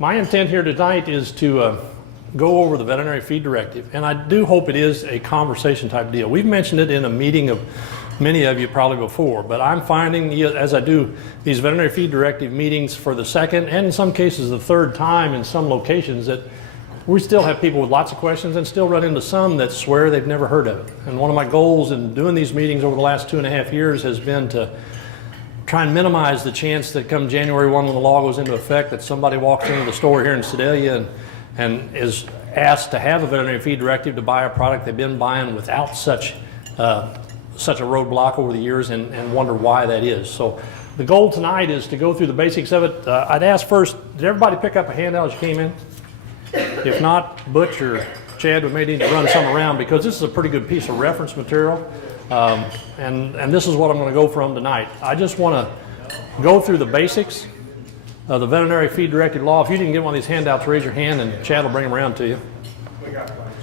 My intent here tonight is to go over the Veterinary Feed Directive, and I do hope it is a conversation type deal. We've mentioned it in a meeting of many of you probably before, but I'm finding as I do these Veterinary Feed Directive meetings for the second and in some cases the third time in some locations that we still have people with lots of questions and still run into some that swear they've never heard of it. And one of my goals in doing these meetings over the last 2.5 years has been to try and minimize the chance that come January 1 when the law goes into effect that somebody walks into the store here in Sedalia and is asked to have a Veterinary Feed Directive to buy a product they've been buying without such a roadblock over the years and wonder why that is. So the goal tonight is to go through the basics of it. I'd ask first, did everybody pick up a handout as you came in? If not, Butch or Chad, we may need to run some around because this is a pretty good piece of reference material. And this is what I'm going to go from tonight. I just want to go through the basics of the Veterinary Feed Directive law. If you didn't get one of these handouts, raise your hand and Chad will bring them around to you. We got plenty.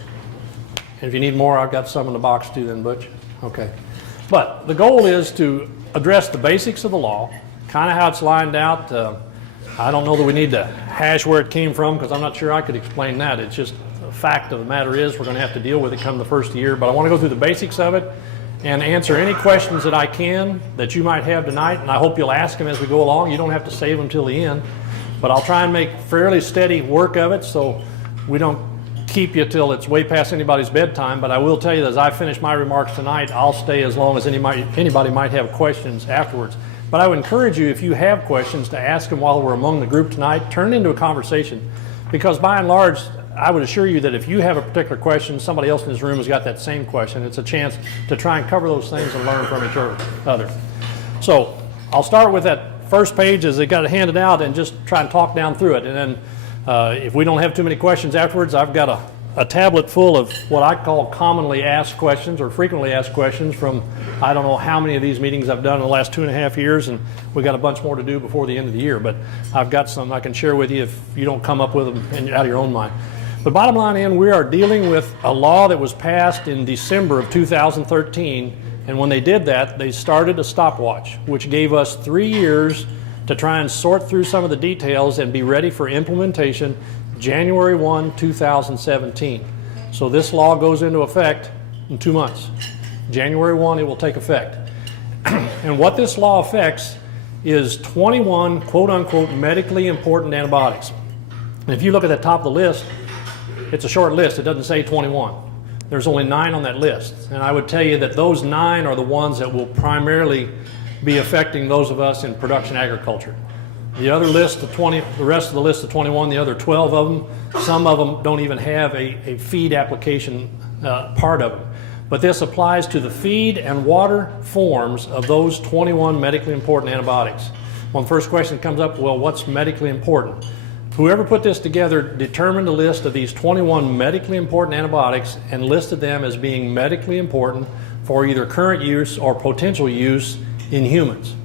And if you need more, I've got some in the box too then, Butch. Okay. But the goal is to address the basics of the law, kind of how it's lined out. I don't know that we need to hash where it came from because I'm not sure I could explain that. It's just the fact of the matter is we're going to have to deal with it come the first year. But I want to go through the basics of it and answer any questions that I can that you might have tonight. And I hope you'll ask them as we go along. You don't have to save them till the end. But I'll try and make fairly steady work of it so we don't keep you till it's way past anybody's bedtime. But I will tell you that as I finish my remarks tonight, I'll stay as long as anybody might have questions afterwards. But I would encourage you, if you have questions, to ask them while we're among the group tonight. Turn it into a conversation, because by and large, I would assure you that if you have a particular question, somebody else in this room has got that same question. It's a chance to try and cover those things and learn from each other. So I'll start with that first page as they got it handed out and just try and talk down through it. And then if we don't have too many questions afterwards, I've got a tablet full of what I call commonly asked questions or frequently asked questions from I don't know how many of these meetings I've done in the last 2.5 years, and we got a bunch more to do before the end of the year. But I've got some I can share with you if you don't come up with them out of your own mind. But bottom line, we are dealing with a law that was passed in December of 2013, and when they did that, they started a stopwatch, which gave us 3 years to try and sort through some of the details and be ready for implementation January 1, 2017. So this law goes into effect in 2 months. January 1, it will take effect. And what this law affects is 21 quote-unquote medically important antibiotics. And if you look at the top of the list, it's a short list. It doesn't say 21. There's only 9 on that list. And I would tell you that those 9 are the ones that will primarily be affecting those of us in production agriculture. The other list of 20, the rest of the list of 21, the other 12 of them, some of them don't even have a feed application part of them. But this applies to the feed and water forms of those 21 medically important antibiotics. When the first question comes up, well, what's medically important? Whoever put this together determined a list of these 21 medically important antibiotics and listed them as being medically important for either current use or potential use in humans.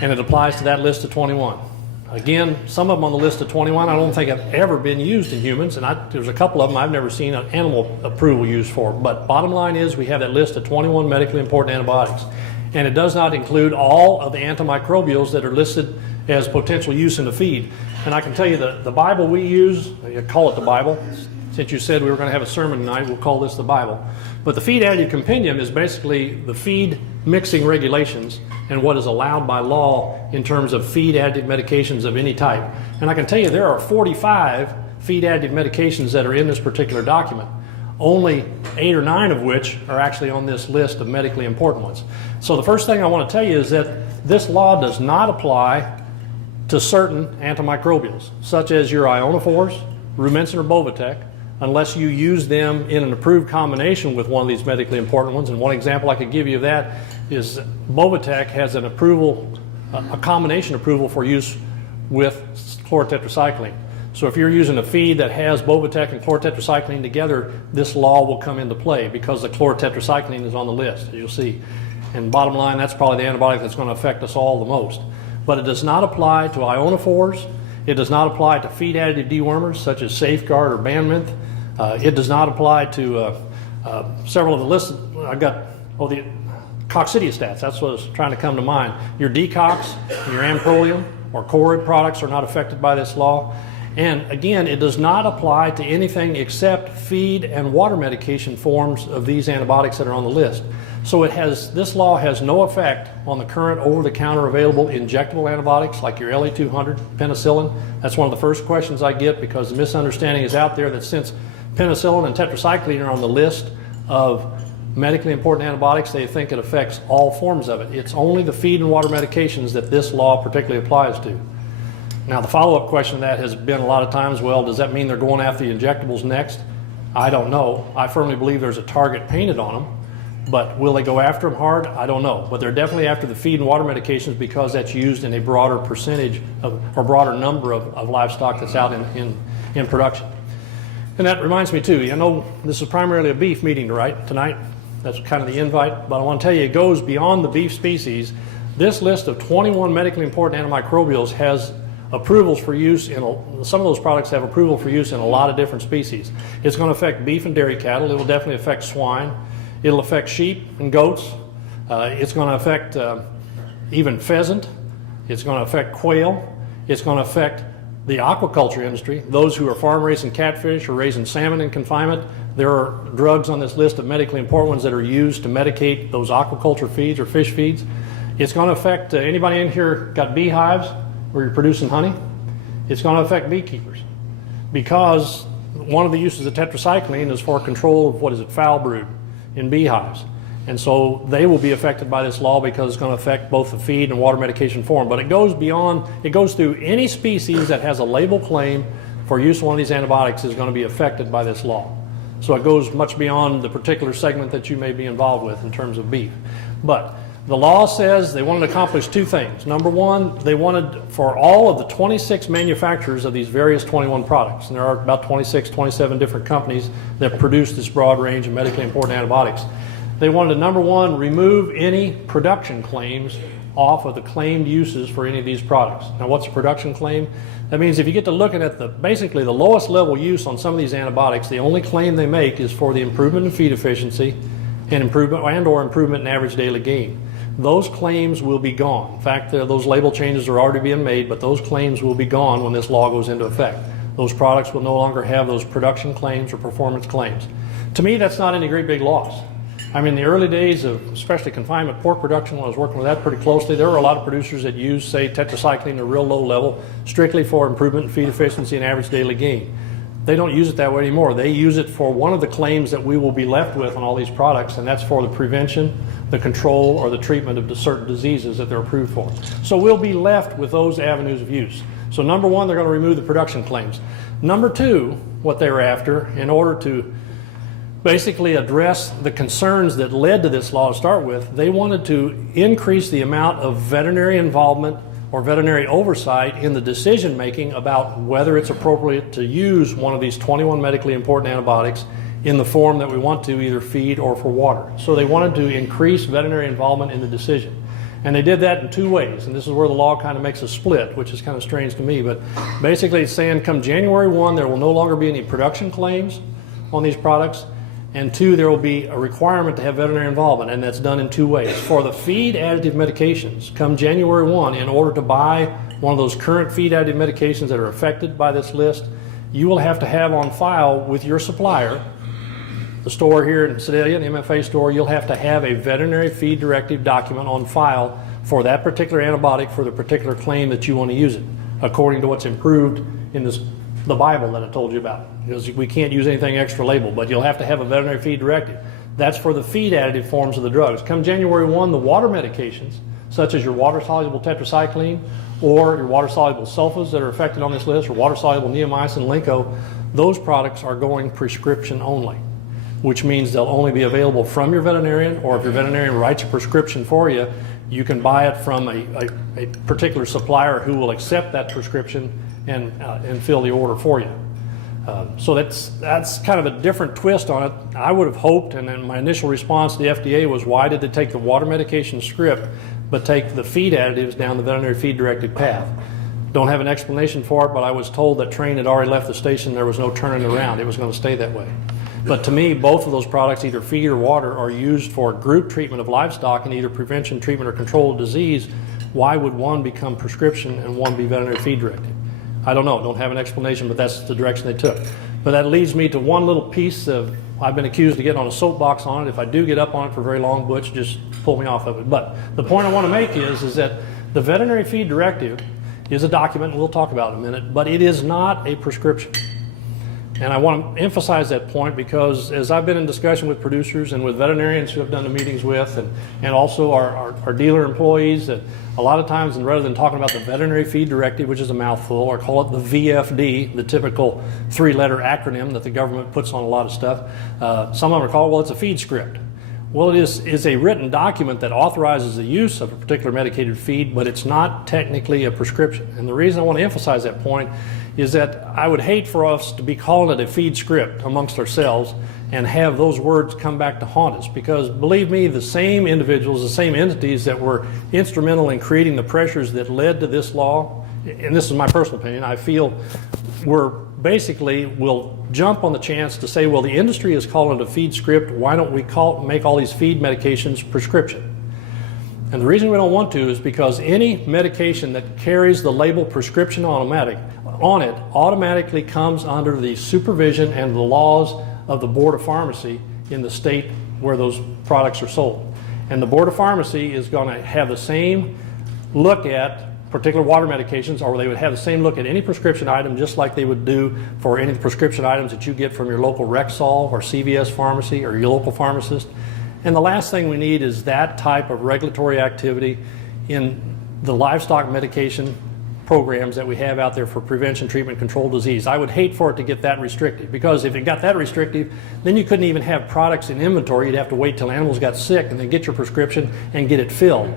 And it applies to that list of 21. Again, some of them on the list of 21 I don't think have ever been used in humans, and there's a couple of them I've never seen an animal approval used for. But bottom line is we have that list of 21 medically important antibiotics. And it does not include all of the antimicrobials that are listed as potential use in the feed. And I can tell you that the Bible we use, you call it the Bible. Since you said we were going to have a sermon tonight, we'll call this the Bible. But the Feed Additive Compendium is basically the feed mixing regulations and what is allowed by law in terms of feed additive medications of any type. And I can tell you there are 45 feed additive medications that are in this particular document, only 8 or 9 of which are actually on this list of medically important ones. So the first thing I want to tell you is that this law does not apply to certain antimicrobials, such as your ionophores, Rumensin or Bovatec, unless you use them in an approved combination with one of these medically important ones. And one example I could give you of that is Bovatec has an approval, a combination approval for use with chlorotetracycline. So if you're using a feed that has Bovatec and chlorotetracycline together, this law will come into play because the chlorotetracycline is on the list, as you'll see. And bottom line, that's probably the antibiotic that's going to affect us all the most. But it does not apply to ionophores. It does not apply to feed additive dewormers such as Safeguard or Banminth. It does not apply to several of the lists. I've got the coccidiostats. That's what was trying to come to mind. Your decox, your amprolium, or chorid products are not affected by this law. And again, it does not apply to anything except feed and water medication forms of these antibiotics that are on the list. So this law has no effect on the current over-the-counter available injectable antibiotics like your LA200, penicillin. That's one of the first questions I get, because the misunderstanding is out there that since penicillin and tetracycline are on the list of medically important antibiotics, they think it affects all forms of it. It's only the feed and water medications that this law particularly applies to. Now, the follow-up question to that has been a lot of times, well, does that mean they're going after the injectables next? I don't know. I firmly believe there's a target painted on them, but will they go after them hard? I don't know. But they're definitely after the feed and water medications because that's used in a broader percentage or broader number of livestock that's out in production. And that reminds me too, I know this is primarily a beef meeting tonight. That's kind of the invite, but I want to tell you it goes beyond the beef species. This list of 21 medically important antimicrobials has approvals for use in some of those products have approval for use in a lot of different species. It's going to affect beef and dairy cattle. It will definitely affect swine. It'll affect sheep and goats. It's going to affect even pheasant. It's going to affect quail. It's going to affect the aquaculture industry. Those who are farm raising catfish or raising salmon in confinement, there are drugs on this list of medically important ones that are used to medicate those aquaculture feeds or fish feeds. It's going to affect anybody in here got beehives where you're producing honey. It's going to affect beekeepers because one of the uses of tetracycline is for control of foul brood in beehives. And so they will be affected by this law because it's going to affect both the feed and water medication form. But it goes beyond, it goes through any species that has a label claim for use of one of these antibiotics is going to be affected by this law. So it goes much beyond the particular segment that you may be involved with in terms of beef. But the law says they wanted to accomplish two things. Number one, they wanted for all of the 26 manufacturers of these various 21 products, and there are about 26, 27 different companies that produce this broad range of medically important antibiotics. They wanted to, number one, remove any production claims off of the claimed uses for any of these products. Now, what's a production claim? That means if you get to looking at basically the lowest level use on some of these antibiotics, the only claim they make is for the improvement in feed efficiency and improvement in average daily gain. Those claims will be gone. In fact, those label changes are already being made, but those claims will be gone when this law goes into effect. Those products will no longer have those production claims or performance claims. To me, that's not any great big loss. I mean, the early days of especially confinement pork production, when I was working with that pretty closely, there were a lot of producers that used, say, tetracycline at a real low level strictly for improvement in feed efficiency and average daily gain. They don't use it that way anymore. They use it for one of the claims that we will be left with on all these products, and that's for the prevention, the control, or the treatment of certain diseases that they're approved for. So we'll be left with those avenues of use. So number one, they're going to remove the production claims. Number two, what they were after, in order to basically address the concerns that led to this law to start with, they wanted to increase the amount of veterinary involvement or veterinary oversight in the decision making about whether it's appropriate to use one of these 21 medically important antibiotics in the form that we want to, either feed or for water. So they wanted to increase veterinary involvement in the decision. And they did that in two ways, and this is where the law kind of makes a split, which is kind of strange to me, but basically it's saying come January 1, there will no longer be any production claims on these products, and two, there will be a requirement to have veterinary involvement, and that's done in two ways. For the feed additive medications, come January 1, in order to buy one of those current feed additive medications that are affected by this list, you will have to have on file with your supplier, the store here in Sedalia, the MFA store, you'll have to have a veterinary feed directive document on file for that particular antibiotic for the particular claim that you want to use it, according to what's improved in the Bible that I told you about. Because we can't use anything extra label, but you'll have to have a veterinary feed directive. That's for the feed additive forms of the drugs. Come January 1, the water medications, such as your water-soluble tetracycline or your water-soluble sulfas that are affected on this list, or water-soluble neomycin, Linco, those products are going prescription only, which means they'll only be available from your veterinarian, or if your veterinarian writes a prescription for you, you can buy it from a particular supplier who will accept that prescription and fill the order for you. So that's kind of a different twist on it. I would have hoped, and then my initial response to the FDA was, why did they take the water medication script but take the feed additives down the veterinary feed directive path? Don't have an explanation for it, but I was told that train had already left the station. There was no turning around. It was going to stay that way. But to me, both of those products, either feed or water, are used for group treatment of livestock and either prevention, treatment, or control of disease why would one become prescription and one be veterinary feed directive? I don't know, don't have an explanation, but that's the direction they took. But that leads me to one little piece of, I've been accused of getting on a soapbox on it. If I do get up on it for very long, Butch, just pull me off of it. But the point I want to make is that the veterinary feed directive is a document, and we'll talk about it in a minute, but it is not a prescription. And I want to emphasize that point because as I've been in discussion with producers and with veterinarians who I've done the meetings with, and also our dealer employees, that a lot of times, and rather than talking about the veterinary feed directive, which is a mouthful, or call it the VFD, the typical three-letter acronym that the government puts on a lot of stuff, some of them are called, well, it's a feed script. Well, it is a written document that authorizes the use of a particular medicated feed, but it's not technically a prescription. And the reason I want to emphasize that point is that I would hate for us to be calling it a feed script amongst ourselves and have those words come back to haunt us. Because believe me, the same individuals, the same entities that were instrumental in creating the pressures that led to this law, and this is my personal opinion, I feel will jump on the chance to say, well, the industry is calling it a feed script, why don't we make all these feed medications prescription? And the reason we don't want to is because any medication that carries the label prescription on it automatically comes under the supervision and the laws of the Board of Pharmacy in the state where those products are sold. And the Board of Pharmacy is going to have the same look at particular water medications, or they would have the same look at any prescription item just like they would do for any prescription items that you get from your local Rexall or CVS pharmacy or your local pharmacist. And the last thing we need is that type of regulatory activity in the livestock medication programs that we have out there for prevention, treatment, control disease. I would hate for it to get that restrictive, because if it got that restrictive, then you couldn't even have products in inventory. You'd have to wait till animals got sick and then get your prescription and get it filled.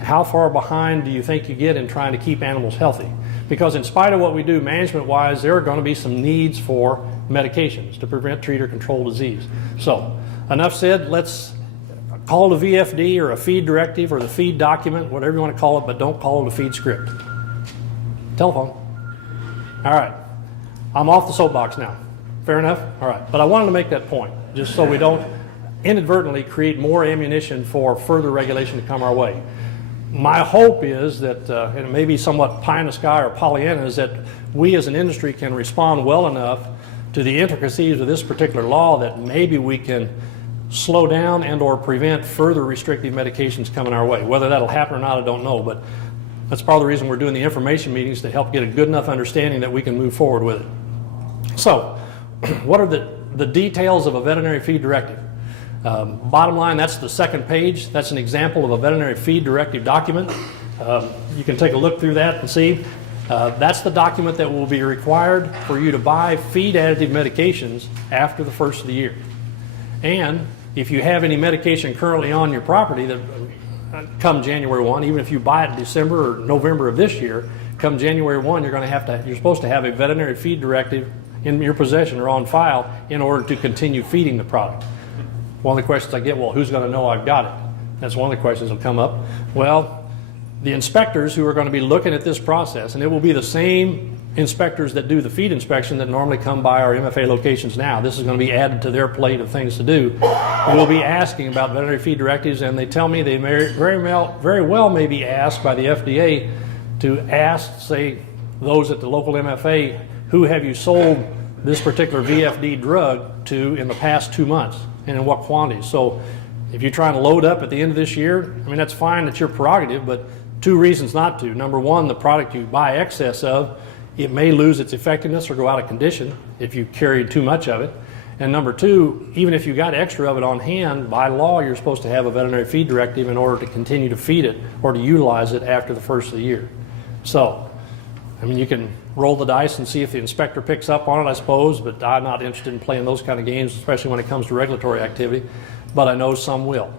How far behind do you think you get in trying to keep animals healthy? Because in spite of what we do management-wise, there are going to be some needs for medications to prevent, treat, or control disease. So, enough said. Let's call it a VFD or a feed directive or the feed document, whatever you want to call it, but don't call it a feed script. Telephone. All right. I'm off the soapbox now. Fair enough? All right. But I wanted to make that point, just so we don't inadvertently create more ammunition for further regulation to come our way. My hope is that, and it may be somewhat pie in the sky or Pollyanna, is that we as an industry can respond well enough to the intricacies of this particular law that maybe we can slow down and or prevent further restrictive medications coming our way. Whether that'll happen or not, I don't know, but that's part of the reason we're doing the information meetings, to help get a good enough understanding that we can move forward with it. So, what are the details of a veterinary feed directive? Bottom line, that's the second page. That's an example of a veterinary feed directive document. You can take a look through that and see. That's the document that will be required for you to buy feed additive medications after the first of the year. And if you have any medication currently on your property that come January 1, even if you buy it in December or November of this year, come January 1, you're supposed to have a veterinary feed directive in your possession or on file in order to continue feeding the product. One of the questions I get, well, who's going to know I've got it? That's one of the questions that will come up. Well, the inspectors who are going to be looking at this process, and it will be the same inspectors that do the feed inspection that normally come by our MFA locations now. This is going to be added to their plate of things to do. We'll be asking about veterinary feed directives, and they tell me they very well may be asked by the FDA to ask, say, those at the local MFA, who have you sold this particular VFD drug to in the past 2 months, and in what quantities. So if you're trying to load up at the end of this year, I mean, that's fine, it's your prerogative, but two reasons not to. Number one, the product you buy excess of, it may lose its effectiveness or go out of condition if you carried too much of it. And number two, even if you got extra of it on hand, by law you're supposed to have a veterinary feed directive in order to continue to feed it or to utilize it after the first of the year. So, I mean, you can roll the dice and see if the inspector picks up on it, I suppose, but I'm not interested in playing those kind of games, especially when it comes to regulatory activity, but I know some will.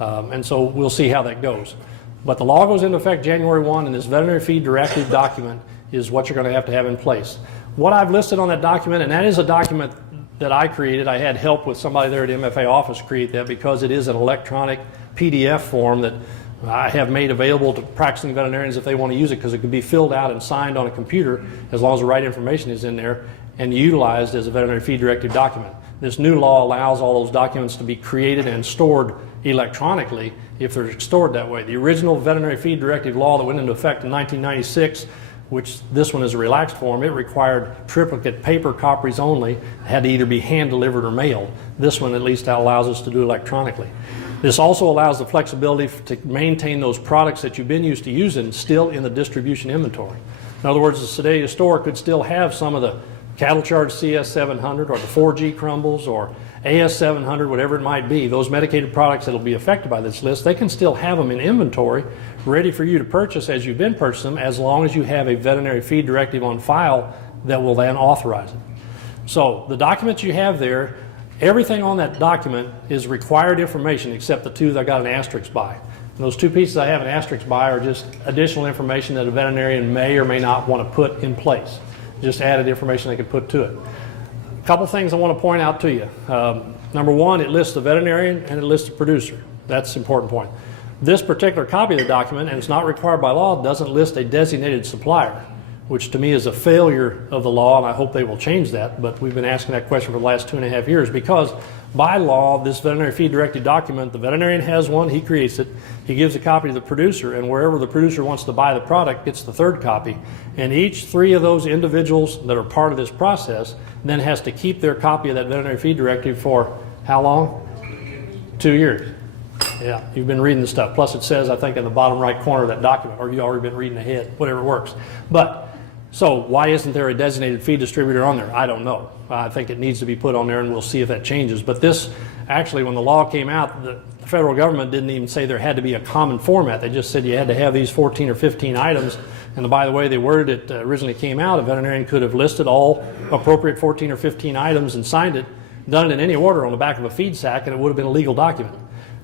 And so we'll see how that goes. But the law goes into effect January 1, and this veterinary feed directive document is what you're going to have in place. What I've listed on that document, and that is a document that I created. I had help with somebody there at MFA office create that, because it is an electronic PDF form that I have made available to practicing veterinarians if they want to use it, because it can be filled out and signed on a computer as long as the right information is in there and utilized as a veterinary feed directive document. This new law allows all those documents to be created and stored electronically if they're stored that way. The original Veterinary Feed Directive law that went into effect in 1996, which this one is a relaxed form, it required triplicate paper copies only. It had to either be hand delivered or mailed. This one at least allows us to do electronically. This also allows the flexibility to maintain those products that you've been used to using still in the distribution inventory. In other words, the Sedalia store could still have some of the cattle charge CS700 or the 4G crumbles or AS700, whatever it might be, those medicated products that will be affected by this list, they can still have them in inventory ready for you to purchase as you've been purchasing them, as long as you have a veterinary feed directive on file that will then authorize it. So the documents you have there, everything on that document is required information except the two that I got an asterisk by. And those two pieces I have an asterisk by are just additional information that a veterinarian may or may not want to put in place. Just added information they could put to it. A couple things I want to point out to you. Number one, it lists the veterinarian and it lists the producer. That's an important point. This particular copy of the document, and it's not required by law, doesn't list a designated supplier, which to me is a failure of the law, and I hope they will change that. But we've been asking that question for the last 2.5 years because by law, this veterinary feed directive document, the veterinarian has one, he creates it, he gives a copy to the producer, and wherever the producer wants to buy the product gets the third copy. And each three of those individuals that are part of this process then has to keep their copy of that veterinary feed directive for how long? 2 years. Yeah, you've been reading the stuff. Plus it says, I think, in the bottom right corner of that document, or you've already been reading ahead, whatever works. But so why isn't there a designated feed distributor on there? I don't know. I think it needs to be put on there, and we'll see if that changes. But this, actually, when the law came out, the federal government didn't even say there had to be a common format. They just said you had to have these 14 or 15 items. And by the way they worded it originally came out, a veterinarian could have listed all appropriate 14 or 15 items and signed it, done it in any order on the back of a feed sack, and it would have been a legal document,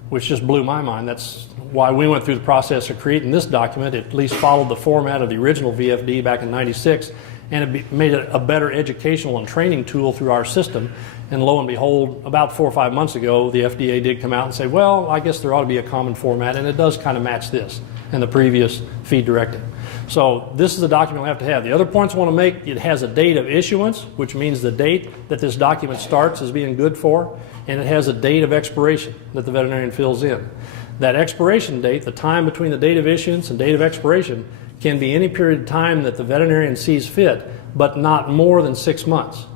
which just blew my mind. That's why we went through the process of creating this document. It at least followed the format of the original VFD back in '96, and it made it a better educational and training tool through our system. And lo and behold, about 4 or 5 months ago, the FDA did come out and say, well, I guess there ought to be a common format, and it does kind of match this and the previous feed directive. So this is the document we'll have to have. The other points I want to make, it has a date of issuance, which means the date that this document starts as being good for, and it has a date of expiration that the veterinarian fills in. That expiration date, the time between the date of issuance and date of expiration, can be any period of time that the veterinarian sees fit, but not more than 6 months.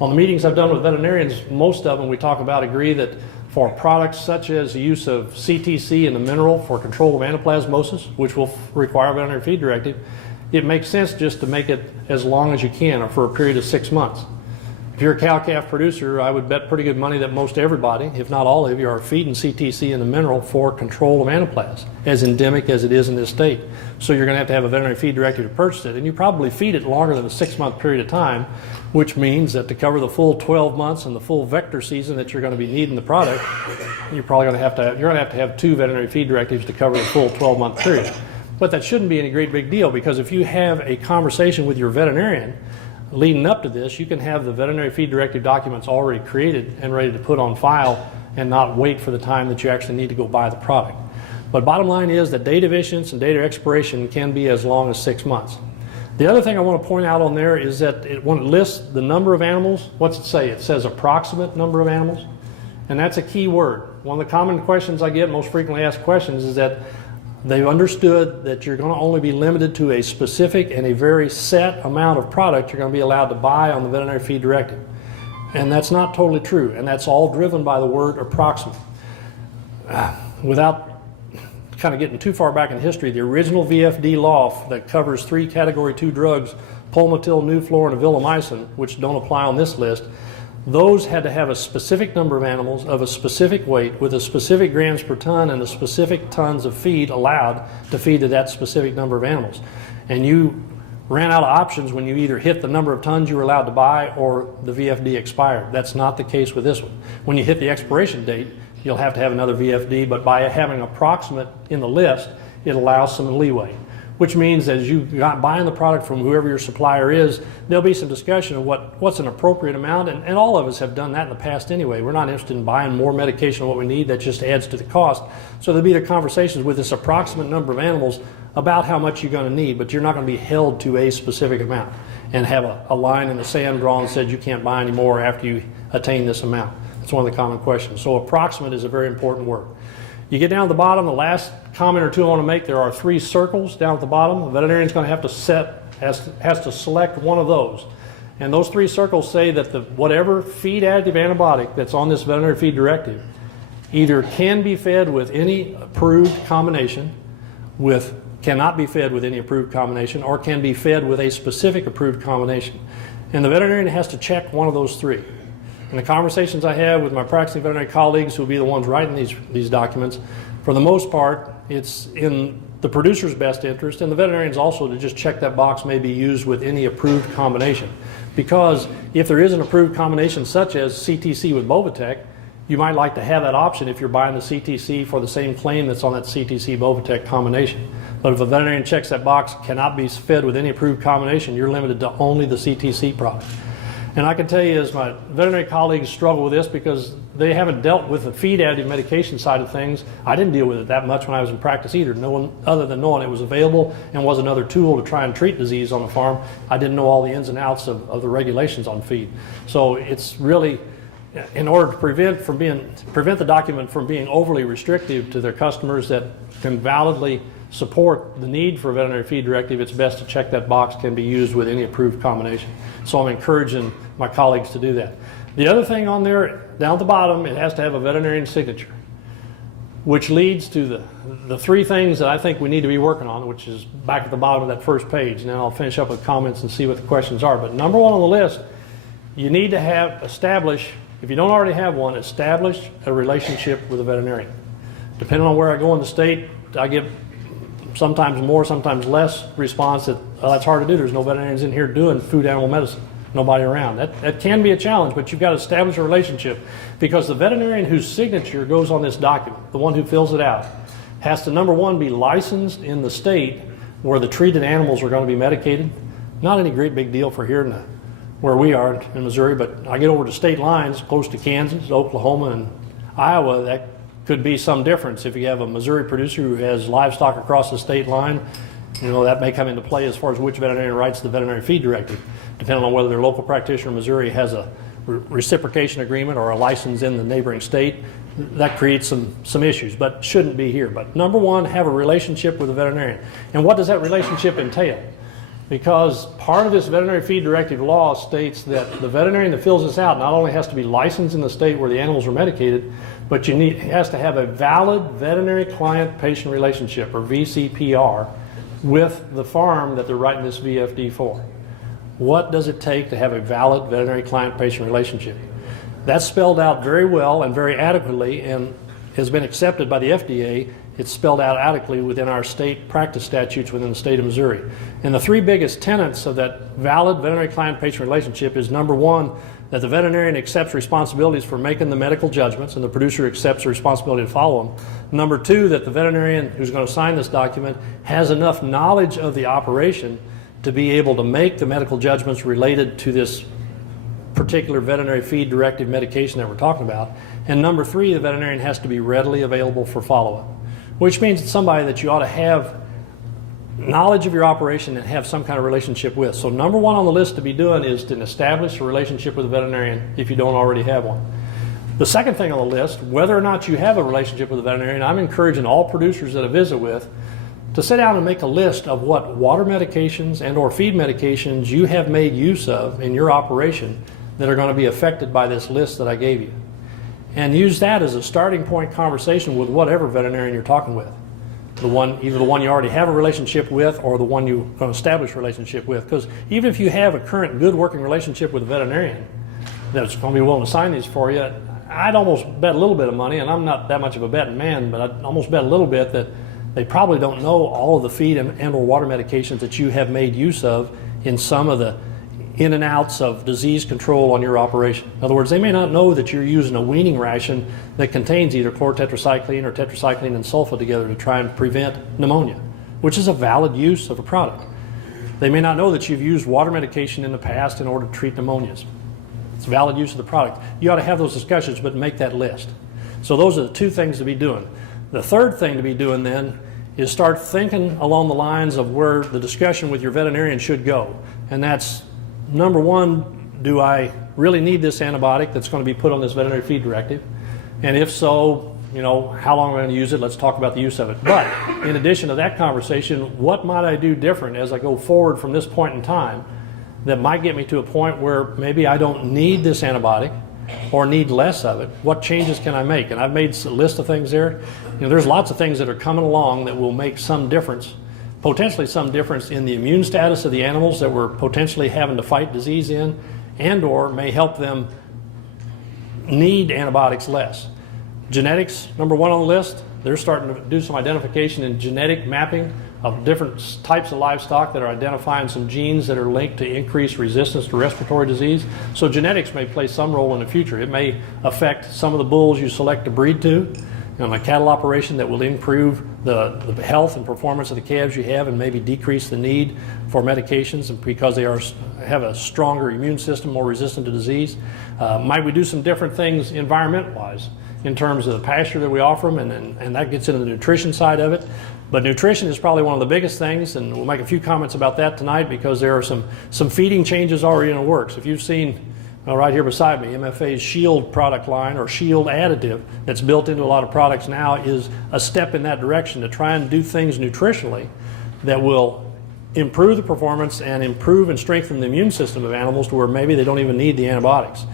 On the meetings I've done with veterinarians, most of them we talk about agree that for products such as the use of CTC in the mineral for control of anaplasmosis, which will require a veterinary feed directive, it makes sense just to make it as long as you can, or for a period of 6 months. If you're a cow-calf producer, I would bet pretty good money that most everybody, if not all of you, are feeding CTC in the mineral for control of anaplasm, as endemic as it is in this state. So you're going to have a veterinary feed directive to purchase it, and you probably feed it longer than a 6-month period of time, which means that to cover the full 12 months and the full vector season that you're going to be needing the product, you're probably going to have 2 veterinary feed directives to cover the full 12-month period. But that shouldn't be any great big deal, because if you have a conversation with your veterinarian leading up to this, you can have the veterinary feed directive documents already created and ready to put on file and not wait for the time that you actually need to go buy the product. But bottom line is that date of issuance and date of expiration can be as long as 6 months. The other thing I want to point out on there is that when it lists the number of animals, what's it say? It says approximate number of animals, and that's a key word. One of the common questions I get, most frequently asked questions, is that they've understood that you're going to only be limited to a specific and a very set amount of product you're going to be allowed to buy on the veterinary feed directive. And that's not totally true, and that's all driven by the word approximate. Without kind of getting too far back in history, the original VFD law that covers 3 Category 2 drugs, Pulmotil, Nuflor, and Avilamycin, which don't apply on this list, those had to have a specific number of animals of a specific weight with a specific grams per ton and a specific tons of feed allowed to feed to that specific number of animals. And you ran out of options when you either hit the number of tons you were allowed to buy or the VFD expired. That's not the case with this one. When you hit the expiration date, you'll have to have another VFD, but by having approximate in the list, it allows some leeway. Which means as you got buying the product from whoever your supplier is, there'll be some discussion of what's an appropriate amount, and all of us have done that in the past anyway. We're not interested in buying more medication than what we need. That just adds to the cost. So there'll be the conversations with this approximate number of animals about how much you're going to need, but you're not going to be held to a specific amount and have a line in the sand drawn and said you can't buy any more after you attain this amount. That's one of the common questions. So approximate is a very important word. You get down to the bottom, the last comment or two I want to make, there are 3 circles down at the bottom. The veterinarian's going to have to has to select one of those. And those 3 circles say that whatever feed additive antibiotic that's on this veterinary feed directive either can be fed with any approved combination, cannot be fed with any approved combination, or can be fed with a specific approved combination. And the veterinarian has to check one of those 3. In the conversations I have with my practicing veterinary colleagues who will be the ones writing these documents, for the most part, it's in the producer's best interest, and the veterinarians also, to just check that box may be used with any approved combination. Because if there is an approved combination such as CTC with Bovatec, you might like to have that option if you're buying the CTC for the same claim that's on that CTC Bovatec combination. But if a veterinarian checks that box, cannot be fed with any approved combination, you're limited to only the CTC product. And I can tell you, as my veterinary colleagues struggle with this because they haven't dealt with the feed additive medication side of things. I didn't deal with it that much when I was in practice either, other than knowing it was available and was another tool to try and treat disease on the farm. I didn't know all the ins and outs of the regulations on feed. So it's really, in order to prevent the document from being overly restrictive to their customers that can validly support the need for a veterinary feed directive, it's best to check that box can be used with any approved combination. So I'm encouraging my colleagues to do that. The other thing on there, down at the bottom, it has to have a veterinarian signature, which leads to the 3 things that I think we need to be working on, which is back at the bottom of that first page. Now I'll finish up with comments and see what the questions are. But number 1 on the list, you need to establish, if you don't already have one, establish a relationship with a veterinarian. Depending on where I go in the state, I get sometimes more, sometimes less response that, well, that's hard to do. There's no veterinarians in here doing food animal medicine. Nobody around. That can be a challenge, but you've got to establish a relationship, because the veterinarian whose signature goes on this document, the one who fills it out, has to, number 1, be licensed in the state where the treated animals are going to be medicated. Not any great big deal for here where we are in Missouri, but I get over to state lines close to Kansas, Oklahoma, and Iowa. That could be some difference. If you have a Missouri producer who has livestock across the state line, that may come into play as far as which veterinarian writes the veterinary feed directive, depending on whether their local practitioner in Missouri has a reciprocation agreement or a license in the neighboring state. That creates some issues, but shouldn't be here. But number 1, have a relationship with a veterinarian. And what does that relationship entail? Because part of this veterinary feed directive law states that the veterinarian that fills this out not only has to be licensed in the state where the animals are medicated, but has to have a valid veterinary client-patient relationship, or VCPR, with the farm that they're writing this VFD for. What does it take to have a valid veterinary client-patient relationship? That's spelled out very well and very adequately and has been accepted by the FDA. It's spelled out adequately within our state practice statutes within the state of Missouri. And the 3 biggest tenets of that valid veterinary client-patient relationship is, number 1, that the veterinarian accepts responsibilities for making the medical judgments and the producer accepts the responsibility to follow them. Number 2, that the veterinarian who's going to sign this document has enough knowledge of the operation to be able to make the medical judgments related to this particular veterinary feed directive medication that we're talking about. And number 3, the veterinarian has to be readily available for follow-up, which means it's somebody that you ought to have knowledge of your operation and have some kind of relationship with. So number 1 on the list to be doing is to establish a relationship with a veterinarian if you don't already have one. The second thing on the list, whether or not you have a relationship with a veterinarian, I'm encouraging all producers that I visit with to sit down and make a list of what water medications and or feed medications you have made use of in your operation that are going to be affected by this list that I gave you. And use that as a starting point conversation with whatever veterinarian you're talking with. Either the one you already have a relationship with or the one you're going to establish a relationship with. Because even if you have a current good working relationship with a veterinarian that's going to be willing to sign these for you, I'd almost bet a little bit of money, and I'm not that much of a betting man, but I'd almost bet a little bit that they probably don't know all of the feed and or water medications that you have made use of in some of the in and outs of disease control on your operation. In other words, they may not know that you're using a weaning ration that contains either chlorotetracycline or tetracycline and sulfa together to try and prevent pneumonia, which is a valid use of a product. They may not know that you've used water medication in the past in order to treat pneumonias. It's a valid use of the product. You ought to have those discussions, but make that list. So those are the 2 things to be doing. The third thing to be doing then is start thinking along the lines of where the discussion with your veterinarian should go. And that's, number 1, do I really need this antibiotic that's going to be put on this veterinary feed directive? And if so, you know, how long am I going to use it? Let's talk about the use of it. But in addition to that conversation, what might I do different as I go forward from this point in time that might get me to a point where maybe I don't need this antibiotic or need less of it? What changes can I make? And I've made a list of things there. You know, there's lots of things that are coming along that will make some difference, potentially some difference in the immune status of the animals that we're potentially having to fight disease in, and or may help them need antibiotics less. Genetics, number one on the list. They're starting to do some identification and genetic mapping of different types of livestock that are identifying some genes that are linked to increased resistance to respiratory disease. So genetics may play some role in the future. It may affect some of the bulls you select to breed to in a cattle operation that will improve the health and performance of the calves you have and maybe decrease the need for medications because they have a stronger immune system, more resistant to disease. Might we do some different things environment-wise in terms of the pasture that we offer them, and that gets into the nutrition side of it. But nutrition is probably one of the biggest things, and we'll make a few comments about that tonight because there are some feeding changes already in the works. If you've seen right here beside me, MFA's Shield product line, or Shield Additive, that's built into a lot of products now, is a step in that direction to try and do things nutritionally that will improve the performance and improve and strengthen the immune system of animals to where maybe they don't even need the antibiotics.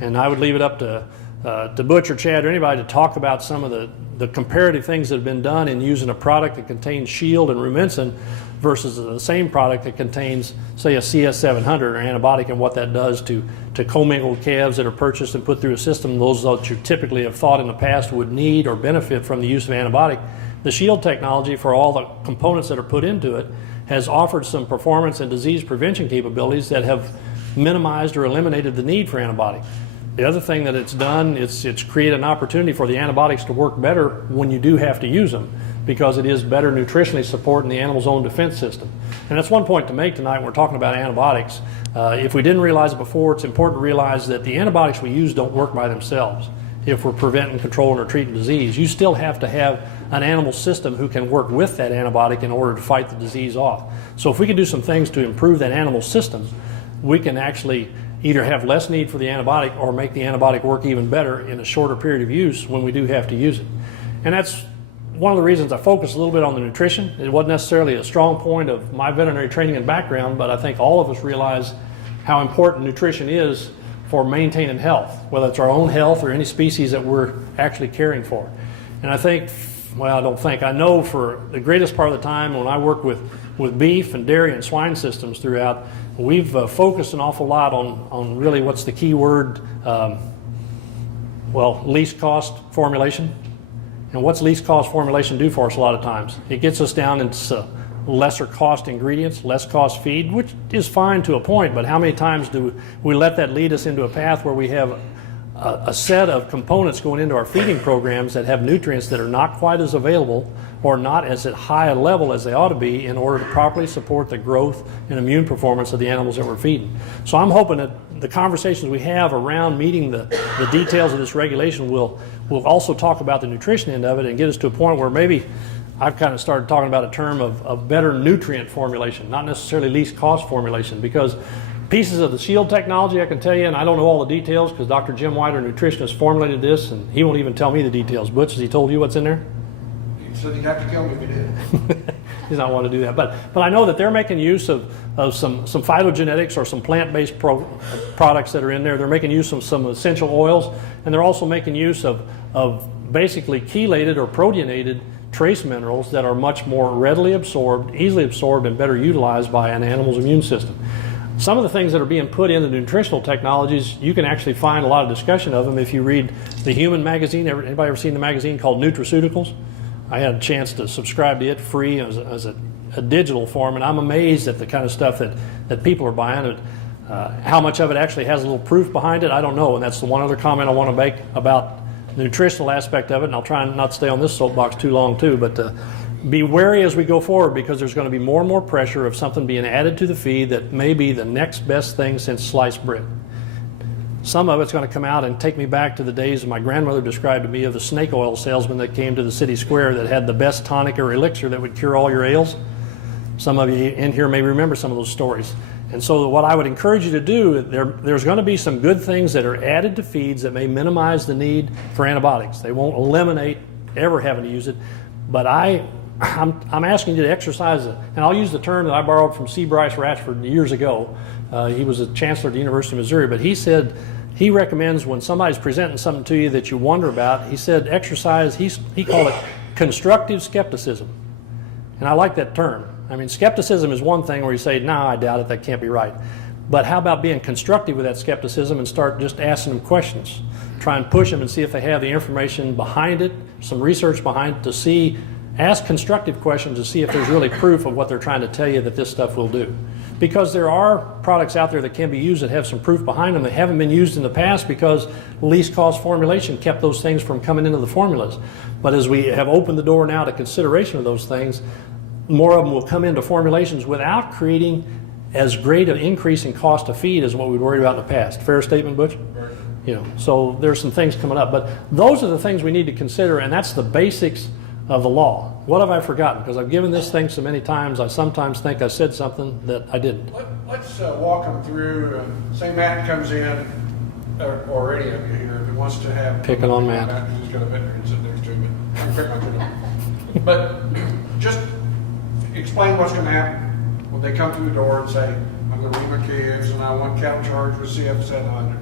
And I would leave it up to Butch or Chad or anybody to talk about some of the comparative things that have been done in using a product that contains Shield and Rumensin versus the same product that contains, say, a CS700 or antibiotic, and what that does to commingled calves that are purchased and put through a system, those that you typically have thought in the past would need or benefit from the use of antibiotic. The Shield technology, for all the components that are put into it, has offered some performance and disease prevention capabilities that have minimized or eliminated the need for antibiotic. The other thing that it's done, it's created an opportunity for the antibiotics to work better when you do have to use them, because it is better nutritionally supporting the animal's own defense system. And that's one point to make tonight when we're talking about antibiotics. If we didn't realize it before, it's important to realize that the antibiotics we use don't work by themselves. If we're preventing, controlling, or treating disease, you still have to have an animal system who can work with that antibiotic in order to fight the disease off. So if we can do some things to improve that animal system, we can actually either have less need for the antibiotic or make the antibiotic work even better in a shorter period of use when we do have to use it. And that's one of the reasons I focus a little bit on the nutrition. It wasn't necessarily a strong point of my veterinary training and background, but I think all of us realize how important nutrition is for maintaining health, whether it's our own health or any species that we're actually caring for. And I think, well, I know for the greatest part of the time when I work with beef and dairy and swine systems throughout, we've focused an awful lot on really what's the key word, least cost formulation. And what's least cost formulation do for us a lot of times? It gets us down into lesser cost ingredients, less cost feed, which is fine to a point, but how many times do we let that lead us into a path where we have a set of components going into our feeding programs that have nutrients that are not quite as available or not as at high a level as they ought to be in order to properly support the growth and immune performance of the animals that we're feeding. So I'm hoping that the conversations we have around meeting the details of this regulation will also talk about the nutrition end of it and get us to a point where maybe I've kind of started talking about a term of better nutrient formulation, not necessarily least cost formulation, because pieces of the Shield technology, I can tell you, and I don't know all the details because Dr. Jim White, our nutritionist, formulated this, and he won't even tell me the details. Butch, has he told you what's in there? He said he'd have to kill me if he did. He's not wanting to do that. But I know that they're making use of some phytogenetics or some plant-based products that are in there. They're making use of some essential oils, and they're also making use of basically chelated or proteinated trace minerals that are much more readily absorbed, easily absorbed, and better utilized by an animal's immune system. Some of the things that are being put into nutritional technologies, you can actually find a lot of discussion of them if you read the Human magazine. Anybody ever seen the magazine called Nutraceuticals? I had a chance to subscribe to it free as a digital form, and I'm amazed at the kind of stuff that people are buying. How much of it actually has a little proof behind it, I don't know, and that's the one other comment I want to make about the nutritional aspect of it, and I'll try not to stay on this soapbox too long too, but be wary as we go forward, because there's going to be more and more pressure of something being added to the feed that may be the next best thing since sliced bread. Some of it's going to come out and take me back to the days that my grandmother described to me of the snake oil salesman that came to the city square that had the best tonic or elixir that would cure all your ails. Some of you in here may remember some of those stories. And so what I would encourage you to do, there's going to be some good things that are added to feeds that may minimize the need for antibiotics. They won't eliminate ever having to use it, but I'm asking you to exercise it. And I'll use the term that I borrowed from C. Bryce Ratchford years ago. He was a chancellor at the University of Missouri, but he said he recommends when somebody's presenting something to you that you wonder about, he said exercise, he called it constructive skepticism. And I like that term. I mean, skepticism is one thing where you say, no, I doubt it, that can't be right. But how about being constructive with that skepticism and start just asking them questions? Try and push them and see if they have the information behind it, some research behind it to see, ask constructive questions to see if there's really proof of what they're trying to tell you that this stuff will do. Because there are products out there that can be used that have some proof behind them that haven't been used in the past because least cost formulation kept those things from coming into the formulas. But as we have opened the door now to consideration of those things, more of them will come into formulations without creating as great an increase in cost of feed as what we worried about in the past. Fair statement, Butch? You know, so there's some things coming up, but those are the things we need to consider, and that's the basics of the law. What have I forgotten? Because I've given this thing so many times, I sometimes think I said something that I didn't. Let's walk them through. Say Matt comes in, or any of you here that wants to have. Picking on Matt. He's got a veterinarian sitting next to him, but I'm picking on him. But just explain what's going to happen when they come through the door and say, I'm going to read my calves and I want cattle charged with CF700.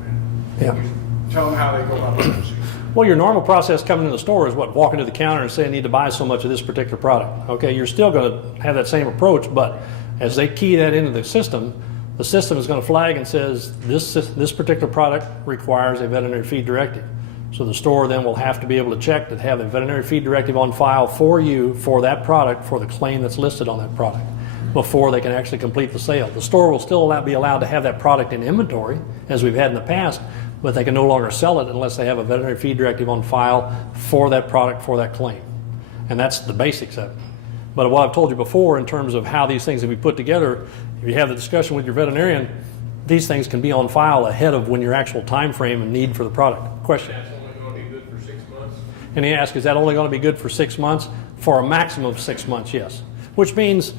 Yeah. You tell them how they go about the procedure. Well, your normal process coming in the store is what? Walking to the counter and saying, I need to buy so much of this particular product. Okay, you're still going to have that same approach, but as they key that into the system is going to flag and says, this particular product requires a veterinary feed directive. So the store then will have to be able to check to have a veterinary feed directive on file for you for that product, for the claim that's listed on that product, before they can actually complete the sale. The store will still be allowed to have that product in inventory, as we've had in the past, but they can no longer sell it unless they have a veterinary feed directive on file for that product, for that claim. And that's the basics of it. But what I've told you before in terms of how these things have been put together, if you have the discussion with your veterinarian, these things can be on file ahead of when your actual time frame and need for the product. Question? That's only going to be good for 6 months? And he asked, is that only going to be good for 6 months? For a maximum of 6 months, yes. Which means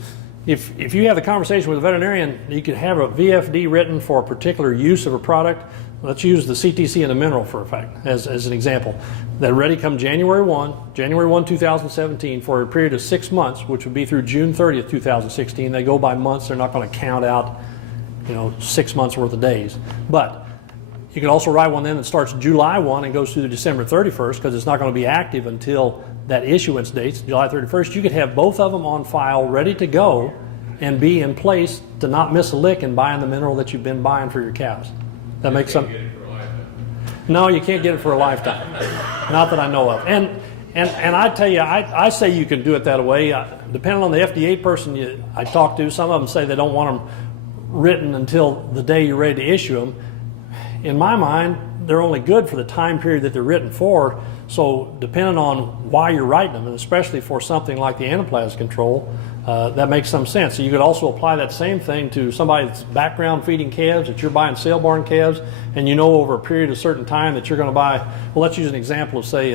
if you have the conversation with a veterinarian, you could have a VFD written for a particular use of a product. Let's use the CTC and the mineral for a fact as an example. That ready come January 1, 2017 for a period of 6 months, which would be through June 30th, 2016. They go by months. They're not going to count out, 6 months worth of days. But you can also write one then that starts July 1 and goes through December 31st because it's not going to be active until that issuance date, July 31st. You could have both of them on file ready to go and be in place to not miss a lick in buying the mineral that you've been buying for your cows. That makes some. No, you can't get it for a lifetime. Not that I know of. And I tell you, I say you can do it that way. Depending on the FDA person I talk to, some of them say they don't want them written until the day you're ready to issue them. In my mind, they're only good for the time period that they're written for. So depending on why you're writing them, and especially for something like the anaplasma control, that makes some sense. So you could also apply that same thing to somebody that's background feeding calves, that you're buying sale barn calves, and over a period of certain time that you're going to buy, well, let's use an example of say,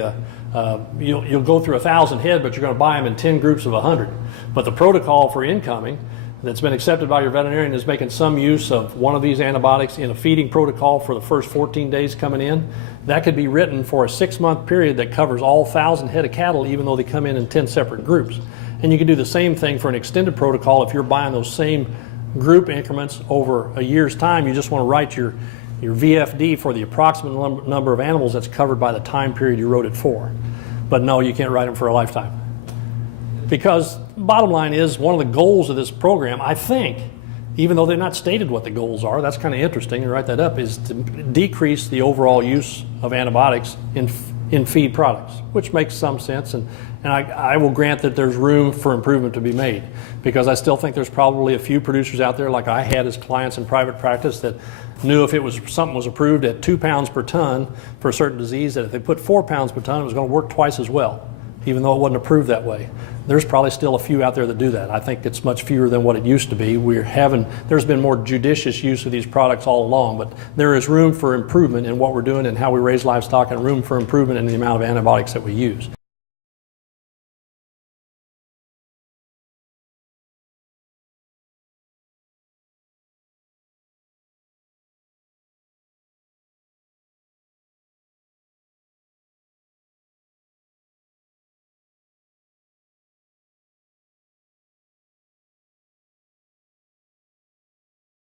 you'll go through 1,000 head, but you're going to buy them in 10 groups of 100. But the protocol for incoming that's been accepted by your veterinarian is making some use of one of these antibiotics in a feeding protocol for the first 14 days coming in. That could be written for a 6-month period that covers all 1,000 head of cattle, even though they come in 10 separate groups. And you can do the same thing for an extended protocol if you're buying those same group increments over a year's time. You just want to write your VFD for the approximate number of animals that's covered by the time period you wrote it for. But no, you can't write them for a lifetime. Because bottom line is, one of the goals of this program, I think, even though they're not stated what the goals are, that's kind of interesting to write that up, is to decrease the overall use of antibiotics in feed products, which makes some sense. And I will grant that there's room for improvement to be made, because I still think there's probably a few producers out there, like I had as clients in private practice, that knew if something was approved at 2 pounds per ton for a certain disease, that if they put 4 pounds per ton, it was going to work twice as well, even though it wasn't approved that way. There's probably still a few out there that do that. I think it's much fewer than what it used to be. There's been more judicious use of these products all along, but there is room for improvement in what we're doing and how we raise livestock, and room for improvement in the amount of antibiotics that we use.